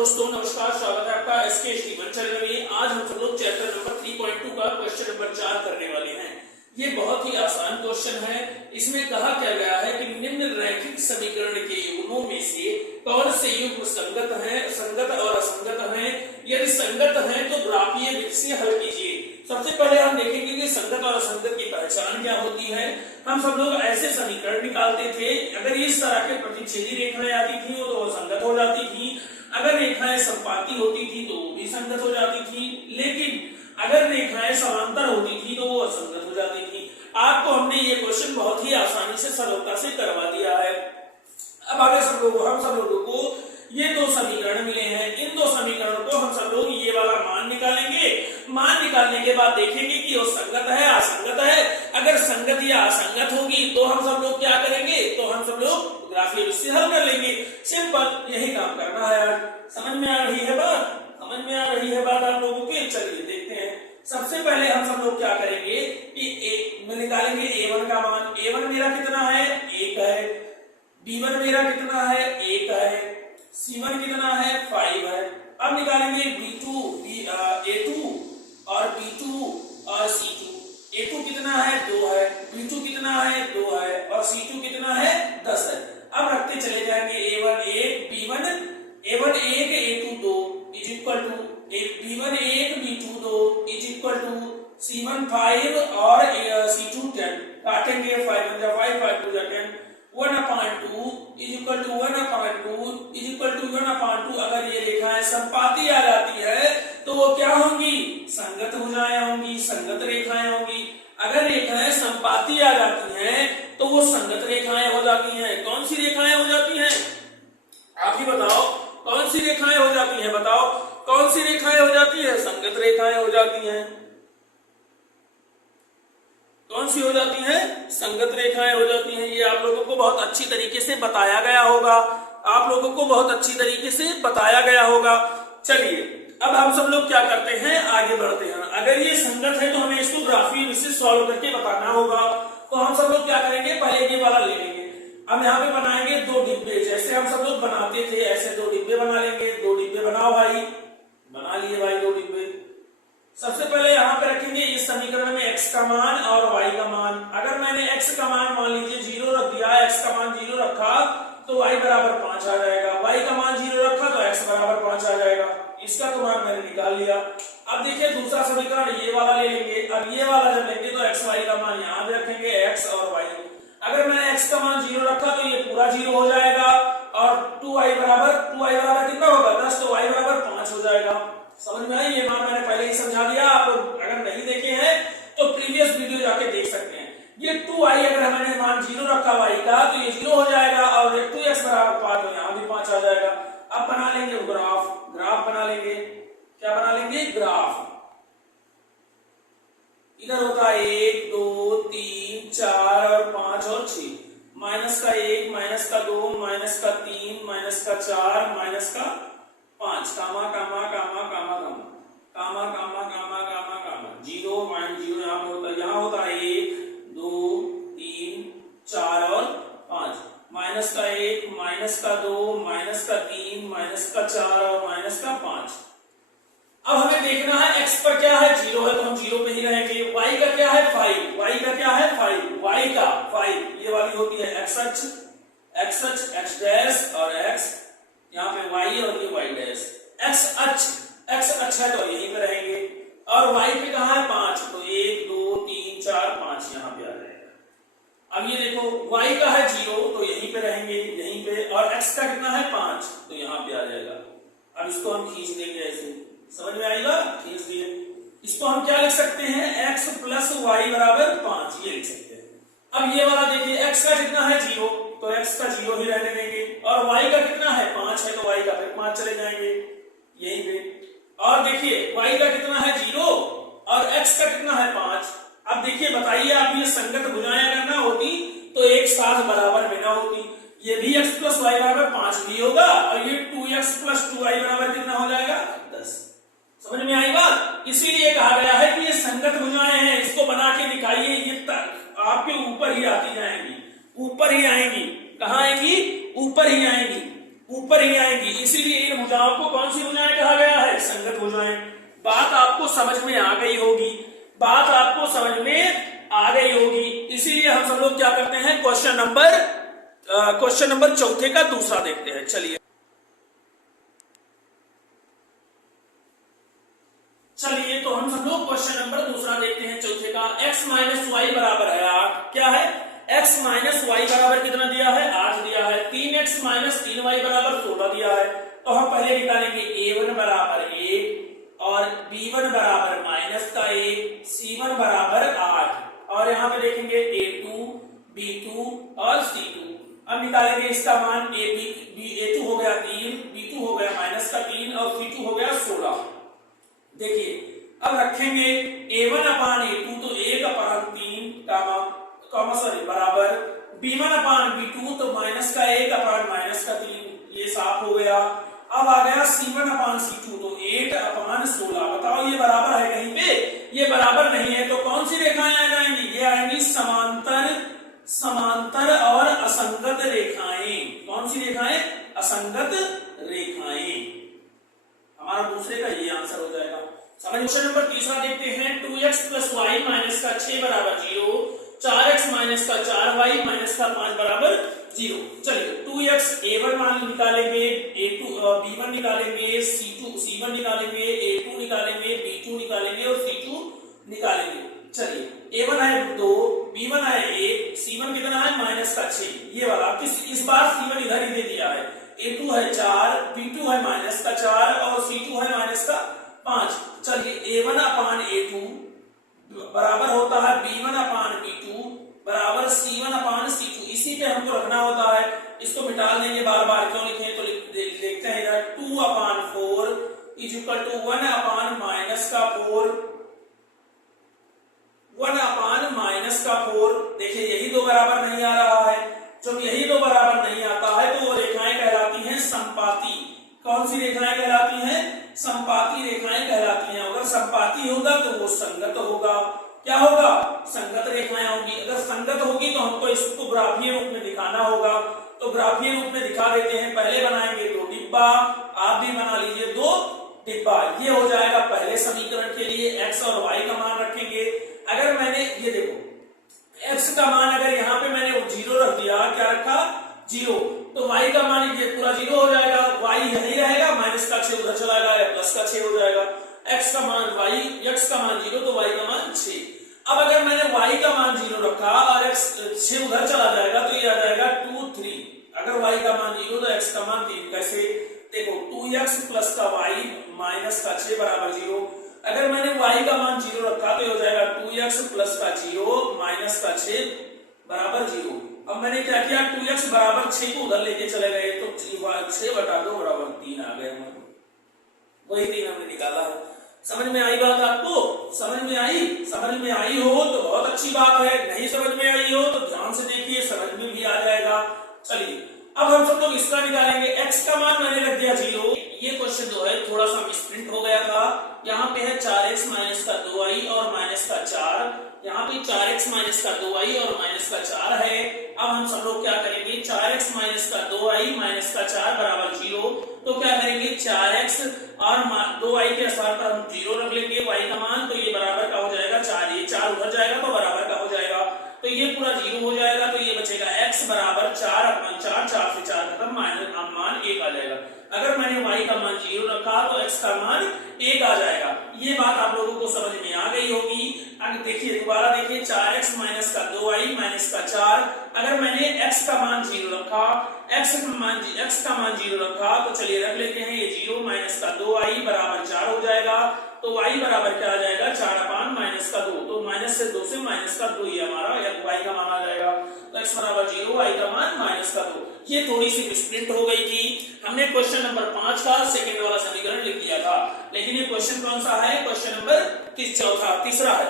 दोस्तों नमस्कार, स्वागत है आपका एसके स्टीवन चैनल में। आज हम सब लोग चैप्टर नंबर 3.2 का क्वेश्चन नंबर 4 करने वाले हैं। ये बहुत ही आसान क्वेश्चन है। इसमें कहा क्या गया है कि निम्न रैखिक समीकरण के युग्मों में से कौन से युग्म संगत हैं, संगत और असंगत हैं। यदि संगत हैं तो ग्राफीय विधि से हल कीजिए। सबसे पहले हम देखेंगे कि संगत और असंगत की पहचान क्या होती है। हम सब लोग ऐसे समीकरण निकालते थे, अगर इस तरह के प्रतिच्छेदी रेखाएं आती थी तो वो संगत हो जाती थी, अगर रेखाएं संपाती होती थी तो वो भी संगत हो जाती थी, लेकिन अगर रेखाएं समांतर होती थी तो वो असंगत हो जाती थी। आपको हमने ये क्वेश्चन बहुत ही आसानी से सरलता से करवा दिया है। अब आगे हम सब लोगों को ये दो समीकरण मिले हैं। इन दो समीकरणों को हम सब लोग ये वाला मान निकालेंगे। मान निकालने के बाद देखेंगे कि वो संगत है असंगत है। अगर संगत या असंगत होगी तो हम सब लोग क्या करेंगे, तो हम सब लोग ग्राफीय विधि से हल कर लेंगे। सिंपल, यही काम करना है। आज समझ में आ रही है बात? समझ में आ रही है बात आप लोगों की? चलिए देखते हैं। सबसे पहले हम सब लोग क्या करेंगे कि निकालेंगे a1 का मान। a1 मेरा कितना है? 1 है। b1 मेरा कितना है? 1 है। c1 कितना है? 5 है। अब निकालेंगे a2 और b2 और c2। a2 कितना है? 2 है। b2 कितना है? 2 है। और c2 कितना है? 10 है। अब रखते चले जाएंगे a1 1 b1 a1 1 a2 2 is equal to b1 1 b2 2 is equal to c1 5 और c2 10। काटेंगे 5 1 5 5 2 10 1/2 is equal to 1/2 is equal to 1/2। अगर ये रेखाएं संपाती आ जाती है तो वो क्या होंगी? संगत भुजाएं होंगी, संगत रेखाएं होंगी। अगर रेखाएं संपाती आ जाती हैं तो वो संगत रेखाएं हो जाती हैं। कौन सी रेखाएं हो जाती हैं? आप ही बताओ, कौन सी रेखाएं हो जाती हैं? बताओ कौन सी रेखाएं हो जाती है? संगत रेखाएं हो जाती हैं। कौन सी हो जाती हैं? संगत रेखाएं हो जाती हैं। ये आप लोगों को बहुत अच्छी तरीके से बताया गया होगा। आप लोगों को बहुत अच्छी तरीके से बताया गया होगा। चलिए अब हम सब लोग क्या करते हैं, आगे बढ़ते हैं। अगर ये संगत है तो हमें इसको ग्राफीय विधि से सॉल्व करके बताना होगा। तो हम सब लोग क्या करेंगे, पहले ये वाला ले लेंगे। हम यहाँ पे बनाएंगे दो डिब्बे, जैसे हम सब लोग बनाते थे ऐसे दो डिब्बे बना लेंगे। दो डिब्बे बनाओ भाई। बना लिए भाई दो डिब्बे। सबसे पहले यहाँ पे रखेंगे इस समीकरण में x का मान और y का मान। अगर मैंने x का मान मान लीजिए 0 रख दिया, x का मान 0 रखा तो y बराबर 5 आ जाएगा। y का मान 0 रखा तो x बराबर 5 आ जाएगा। इसका तो मान मैंने निकाल लिया। अब देखिए दूसरा समीकरण ये वाला ले लेंगे। अब ये वाला जब लेंगे तो x y का मान यहाँ पे रखेंगे, x और y। अगर मैंने x का मान 0 रखा तो ये पूरा 0 हो जाएगा और 2y बराबर कितना होगा? 10। तो y बराबर 5 हो जाएगा। समझ में आई? ये मान मैंने पहले ही समझा दिया। आप अगर नहीं देखे हैं तो प्रीवियस वीडियो जाके देख सकते हैं। ये 2y अगर मैंने मान 0 रखा y का तो ये 0 हो जाएगा और 2x बराबर 5 तो यहाँ भी 5 आ जाएगा। अब बना लेंगे ग्राफ बना लेंगे। क्या बना लेंगे? ग्राफ। इधर होता है 1 2 3 4 और 5 और 6। माइनस का 1 माइनस का 2 माइनस का 3 माइनस का 4 माइनस का 5 कामा कामा कामा कामा कामा कामा कामा कामा कामा कामा 0 -0 यहाँ होता है 1 2 3 4 और 5। माइनस का 1 माइनस का 2 माइनस का 3 माइनस का 4 और माइनस का 5। अब हमें देखना है x पर क्या है? 0 है तो हम 0 पे ही रहेंगे। y का क्या है? 5। y का क्या है? 5। y का 5 ये वाली होती है x अक्ष x डैश और x यहाँ पे y और ये y डैश। x अक्ष है तो यहीं पे रहेंगे और y पे कहाँ है? 5। तो 1 2 3 4 5 यहाँ पे आ जाएगा। अब ये देखो y का है 0 तो यहीं पे रहेंगे, यहीं पे। और x का कितना है? 5 तो यहाँ पे आ जाएगा। अब इसको हम खींच देंगे ऐसे। समझ में आएगा? खींच दिए। इसको हम क्या लिख सकते हैं? x प्लस y बराबर 5 ये लिख सकते हैं। अब ये वाला देखिए x का कितना है? 0 तो x का 0 ही रहने देंगे और y का कितना है? 5 है तो y का फिर 5 चले जाएंगे यहीं पे। और देखिए y का कितना है? 0 और x का कितना है? 5। अब देखिए बताइए आप, ये संगत भुजाएं अगर ना होती तो एक साथ बराबर में ना होती। ये भी x प्लस y बराबर 5 भी होगा और ये 2x प्लस 2y बराबर कितना हो जाएगा? 10। समझ में आई बात? इसीलिए कहा गया है कि ये संगत भुजाएं हैं, इसको बना के दिखाइए। ये आपके ऊपर ही आती जाएंगी, ऊपर ही आएंगी। कहाँ आएंगी? ऊपर ही आएंगी, ऊपर ही आएंगी। इसीलिए इन भुजाओं को कौन सी भुजाएं कहा गया है? संगत भुजाएं। बात आपको समझ में आ गई होगी, बात आपको समझ में आ गई होगी। इसीलिए हम सब लोग क्या करते हैं, क्वेश्चन नंबर चौथे का दूसरा देखते हैं। चलिए तो हम सब लोग क्वेश्चन नंबर दूसरा देखते हैं चौथे का। x माइनस वाई बराबर है 8। क्या है? x माइनस वाई बराबर कितना दिया है? 8 दिया है। 3x माइनस 3y बराबर 16 दिया है। तो हम पहले निकालेंगे a1 बराबर 1 और b1 बराबर माइनस का 1, c1 बराबर 8 और यहाँ पे देखेंगे a2, b2 और c2। अब निकालेंगे इसका मान, a2 हो गया 3, b2 हो गया माइनस का 3 और c2 हो गया 16। देखिए अब रखेंगे a1 अपान a2 तो 1 अपान 3 बराबर b1 अपान b2 तो माइनस का 1 अपान माइनस का 3, ये साफ हो गया। अब आ गया c1 अपान c2 तो 8 अपान 16। बताओ ये बराबर है कहीं पे? ये बराबर नहीं है। तो कौन सी रेखाएं आ जाएंगी? ये आएंगी समांतर और असंगत रेखाएं। कौन सी रेखाएं? असंगत रेखाएं। हमारा दूसरे का ये आंसर हो जाएगा। समझ। क्वेश्चन नंबर तीसरा देखते हैं। 2x प्लस वाई माइनस का 6 बराबर 0, 4x माइनस का 4y माइनस का 5 बराबर 0। चलिए 2x a1 मान निकालेंगे, a2 b1 निकालेंगे, c1 निकालेंगे, a2 निकालेंगे, b2 निकालेंगे और c2 निकालेंगे। चलिए a1 है 2, b1 है 1, c1 कितना है? माइनस का 6। ये वाला इस बार c1 इधर ही दे दिया है। a2 है 4, b2 है माइनस का 4 और c2 है माइनस का 5। चलिए a1 अपान a2 बराबर होता है b1 अपान b2 बराबर c1 अपान c2। इसी पे हमको रखना होता है। इसको मिटा देंगे, बार बार क्यों लिखे, तो देखते हैं इधर 2 upon 4 is equal to 1 upon minus का 4, 1 अपान माइनस का 4। देखिए यही दो बराबर नहीं आ रहा है। जब यही दो बराबर नहीं आता है तो वो रेखाएं कहलाती हैं संपाती। कौन सी रेखाएं कहलाती हैं? संपाती रेखाएं कहलाती हैं। अगर संपाती होगा तो वो संगत होगा। क्या होगा? संगत रेखाएं होंगी। अगर संगत होगी तो हमको इसको ग्राफीय रूप में दिखाना होगा। तो ग्राफीय रूप में दिखा देते हैं। पहले बनाएंगे 2 डिब्बा, आप भी बना लीजिए 2 डिब्बा। ये हो जाएगा पहले समीकरण के लिए। x और y का मान रखेंगे। अगर मैंने ये देखो x का मान अगर यहाँ पे मैंने 0 रख दिया, क्या रखा? 0, तो y का मान ये पूरा 0 हो जाएगा। y यही रहेगा, माइनस का 6 उधर चला जाएगा, प्लस का 6 हो जाएगा। x का मान 0 तो y का मान 6। अब अगर मैंने y का मान 0 रखा और x 6 उधर चला जाएगा तो ये आ जाएगा 2, 3। अगर y का मान 0 तो x का मान 3। कैसे? देखो 2x प्लस का y माइनस का 6 बराबर 0। अगर मैंने y का मान 0 रखा तो ये हो जाएगा 2x प्लस का 0 माइनस का 6 बराबर 0। अब मैंने क्या किया? 2x बराबर 6 को उधर लेके चले गए तो 6 बटा 2 बराबर 3 आ गए। वही 3 हमने निकाला है। समझ में आई बात आपको? समझ में आई? समझ में आई हो तो बहुत अच्छी बात है। नहीं समझ में आई हो तो ध्यान से देखिए, समझ में भी आ जाएगा। चलिए अब हम सब लोग इसका निकालेंगे। x का मान मैंने रख दिया 0। ये क्वेश्चन जो है थोड़ा सा मिसप्रिंट हो गया था। यहाँ पे है 4x माइनस का 2y और माइनस का 4। यहाँ पे 4x माइनस का 2y और माइनस का 4 है। अब हम सब लोग क्या करेंगे? 4x माइनस का 2y माइनस का 4 बराबर 0। तो क्या करेंगे? 4x और 2y के स्थान पर हम 0 रख लेंगे y का मान। तो ये बराबर का हो जाएगा 4। ये 4 उधर जाएगा तो बराबर का हो जाएगा। तो ये पूरा 0 हो जाएगा। तो ये बचेगा x बराबर 4 अपान 4, 4 से 4 खत्म, मान 1 आ जाएगा। अगर मैंने y का मान 0 रखा तो x का मान 1 आ जाएगा। ये बात आप लोगों को समझ में आ गई होगी। अब देखिए दोबारा देखिए 4x माइनस का 2y माइनस का 4। अगर मैंने x का मान 0 रखा, x का मान 0 रखा तो चलिए रख लेते हैं। ये 0 माइनस का 2y बराबर 4 हो जाएगा। तो y बराबर क्या आ जाएगा? 4 अपान माइनस का 2। तो माइनस से 2 से माइनस का 2 ये हमारा y का मान आ जाएगा। तो x बराबर 0, y का मान माइनस का 2। ये थोड़ी सी मिसप्रिंट हो गई थी। हमने क्वेश्चन नंबर 5 का सेकंड वाला समीकरण लिख दिया था, लेकिन ये क्वेश्चन कौन सा है? क्वेश्चन नंबर तीसरा है।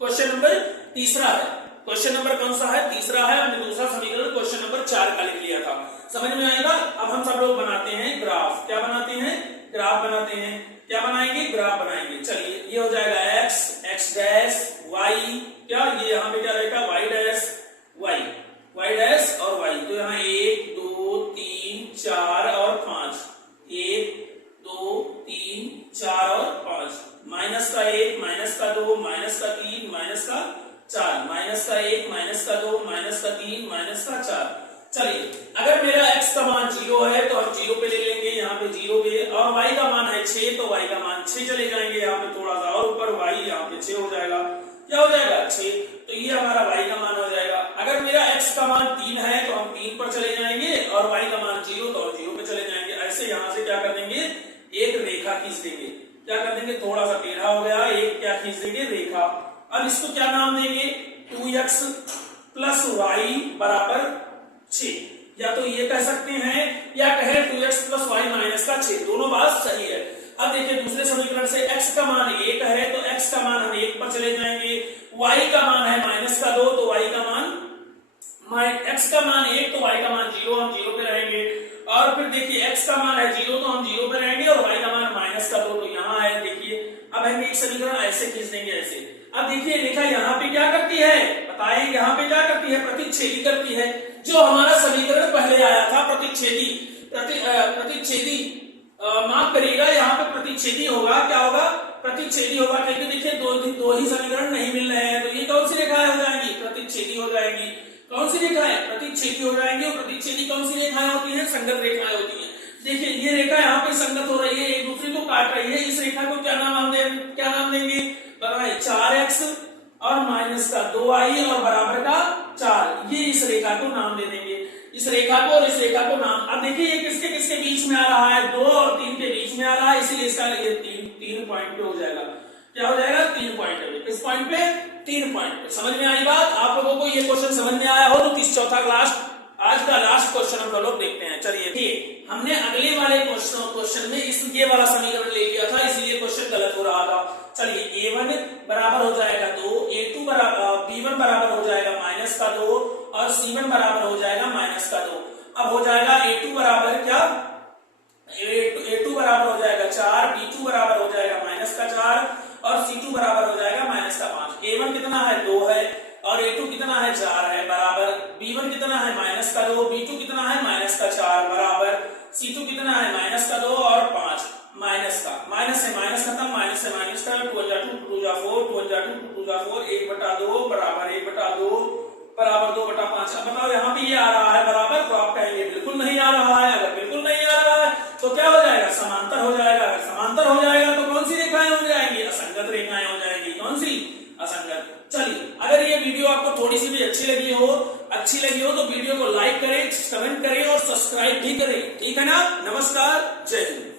क्वेश्चन नंबर तीसरा है। क्वेश्चन नंबर कौन सा है? तीसरा है। हमने दूसरा समीकरण क्वेश्चन नंबर 4 का लिख लिया था। समझ में आएगा? अब हम सब लोग बनाते हैं ग्राफ। क्या बनाते हैं? ग्राफ बनाते हैं। क्या बनाएंगे? ग्राफ बनाएंगे। चलिए ये हो जाएगा x डैश y, क्या ये यहाँ पे क्या रहेगा? y डैश और y। तो यहाँ 1 2 3 4 और 5, 1 6 तो y का मान 6 चले जाएंगे, यहाँ पे थोड़ा सा और ऊपर y यहाँ पे 6 हो जाएगा, क्या हो जाएगा 6, तो ये हमारा y का मान हो जाएगा। अगर मेरा x का मान 3 है तो हम 3 पर चले जाएंगे और y का मान 0 तो हम 0 पे चले जाएंगे। ऐसे यहाँ से क्या कर देंगे, एक रेखा खींच देंगे, क्या कर देंगे, थोड़ा सा टेढ़ा हो गया, एक क्या खींच देंगे, रेखा। अब इसको क्या नाम देंगे, 2x प्लस वाई बराबर 6, या तो ये कह सकते हैं या कहें 2x प्लस वाई माइनस का 6, दोनों बात सही है। अब देखिए दूसरे समीकरण से x का मान 1 है तो x का मान हम 1 पर चले जाएंगे, y का मान है माइनस का 2 तो y का मान x का मान 1 तो y का मान 0, हम 0 पे रहेंगे। और फिर देखिए x का मान है 0 तो हम 0 पे रहेंगे और y का मान माइनस का 2 तो यहाँ है। देखिए अब हम एक समीकरण ऐसे खींच देंगे ऐसे। अब देखिए रेखा यहाँ पे क्या करती है, बताएं, यहाँ पे क्या करती है, प्रतिच्छेदी करती है। जो हमारा समीकरण पहले आया था प्रतिच्छेदी, प्रतिच्छेदी माफ करिएगा, यहाँ पे प्रतिच्छेदी होगा, क्या होगा, प्रतिच्छेदी होगा, क्योंकि देखिए दो ही समीकरण नहीं मिल रहे हैं, तो ये कौन सी रेखाएं हो जाएंगी, प्रतिच्छेदी हो जाएंगी। कौन सी रेखाएं, प्रतिच्छेदी हो जाएंगी। और प्रतिच्छेदी कौन सी रेखाएं होती है, संगत रेखाएं होती है। देखिए ये रेखा यहाँ पे संगत हो रही है, एक दूसरे को काट रही है, इस रेखा को क्या नाम देंगे, बताइए, 4x और माइनस का 2y और बराबर का 4, ये इस रेखा को नाम दे देंगे, इस रेखा को और इस रेखा को नाम। अब देखिए ये किसके किसके बीच में आ रहा है, 2 और 3 के बीच में आ रहा है, इसीलिए इसका ये 3 पॉइंट पे हो जाएगा, क्या हो जाएगा, 3 पॉइंट पे। किस पॉइंट पे, 3 पॉइंट पे। समझ में आई बात, आप लोगों को ये क्वेश्चन समझ में आया हो तो 34 क्लास आज का लास्ट क्वेश्चन हम लोग देखते हैं। चलिए ठीक, हमने अगले वाले क्वेश्चन में ये वाला समीकरण ले लिया था, इसीलिए क्वेश्चन गलत हो रहा था। चलिए a1 बराबर हो जाएगा 2, a2 बराबर b1 बराबर हो जाएगा माइनस का 2 और c1 बराबर हो जाएगा माइनस का 2। अब हो जाएगा a2 बराबर क्या, a2 बराबर हो जाएगा 4, b2 बराबर हो जाएगा माइनस का 4 और c2 बराबर हो जाएगा माइनस का 5। a1 कितना है, 2 है और a2 कितना है, 4 है, बराबर b1 कितना है, माइनस का 2, b2 कितना है, माइनस का 4, बराबर c2 कितना है, माइनस का 2 और 5, माइनस का, माइनस से माइनस खत्म, माइनस से माइनस का, 2 जा 2, 2 जा 4, 2 जा 2, 2 जा 4, 1/2 बराबर 1/2 बराबर 2/5। अब बताओ यहाँ पे ये आ रहा है बराबर, तो आप कहेंगे बिल्कुल नहीं आ रहा है। अगर बिल्कुल नहीं आ रहा है तो क्या हो जाएगा, समांतर हो जाएगा। अगर समांतर हो जाएगा तो कौन सी रेखाएं हो जाएंगी, असंगत रेखाएं हो जाएंगी। कौन सी, असंगत। चलिए अगर ये वीडियो आपको थोड़ी सी भी अच्छी लगी हो तो वीडियो को लाइक करें, कमेंट करें और सब्सक्राइब भी करें, ठीक है ना। नमस्कार, जय हिंद।